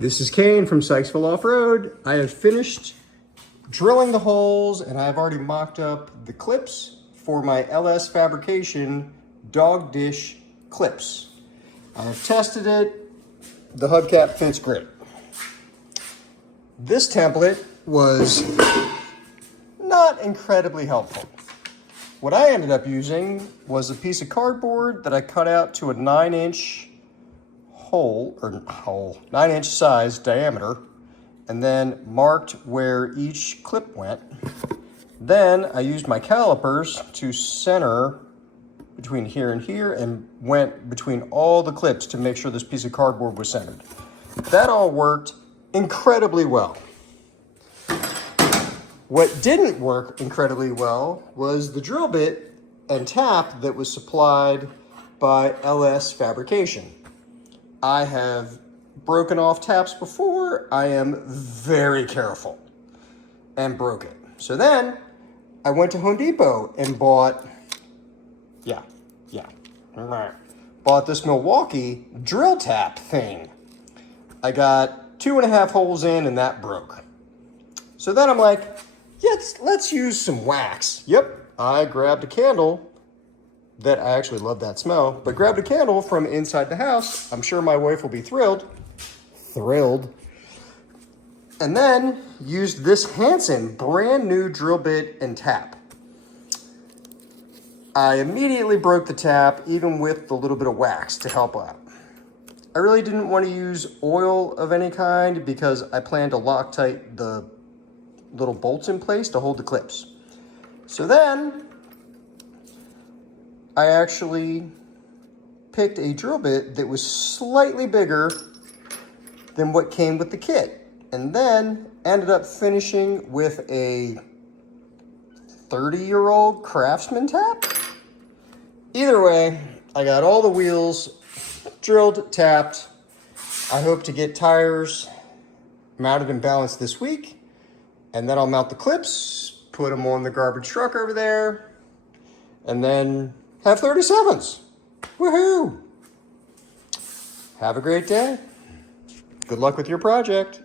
This is Kane from Sykesville Off-Road. I have finished drilling the holes and I've already mocked up the clips for my LS Fabrication dog dish clips. I've tested it. The hubcap fits great. This template was not incredibly helpful. What I ended up using was a piece of cardboard that I cut out to a 9-inch 9-inch size diameter, and then marked where each clip went. Then I used my calipers to center between here and here and went between all the clips to make sure this piece of cardboard was centered. That all worked incredibly well. What didn't work incredibly well was the drill bit and tap that was supplied by LS Fabrication. I have broken off taps before. I am very careful and broke it. So then I went to Home Depot and bought this Milwaukee drill tap thing. I got 2.5 holes in and that broke. So then I'm like, let's use some wax. Yep, I grabbed a candle that I actually love that smell, but grabbed a candle from inside the house. I'm sure my wife will be thrilled. And then used this Hansen brand new drill bit and tap. I immediately broke the tap, even with the little bit of wax to help out. I really didn't want to use oil of any kind because I planned to Loctite the little bolts in place to hold the clips. So then I actually picked a drill bit that was slightly bigger than what came with the kit, and then ended up finishing with a 30-year-old Craftsman tap. Either way, I got all the wheels drilled, tapped. I hope to get tires mounted and balanced this week, and then I'll mount the clips, put them on the garbage truck over there, and then have 37s. Woohoo! Have a great day. Good luck with your project.